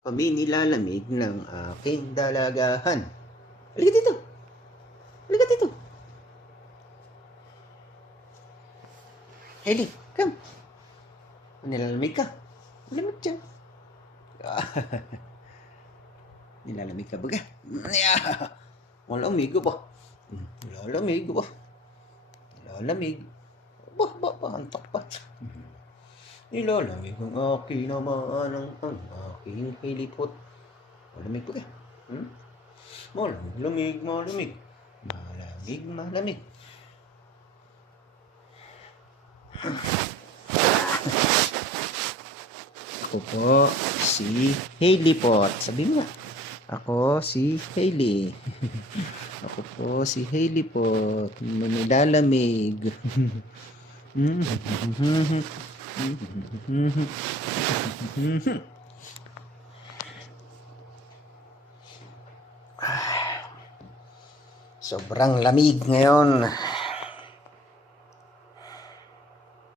Kami nilalamig ng aking dalagahan. Halika dito. Halika dito. Hailey, come. Nilalamig ka. Nilalamig dyan. Nilalamig ka baga. Malamig ka ba? Nilalamig ba? Nilalamig. Ba, antok pa. Nilalamig ang aking naman ang aking hilipot. Malamig ba ka? Malamig. Malamig. Ako po si Hailey Pot. Sabi mo. Ako si Hailey. Ako po si Hailey Pot. Nilalamig. Sobrang lamig ngayon.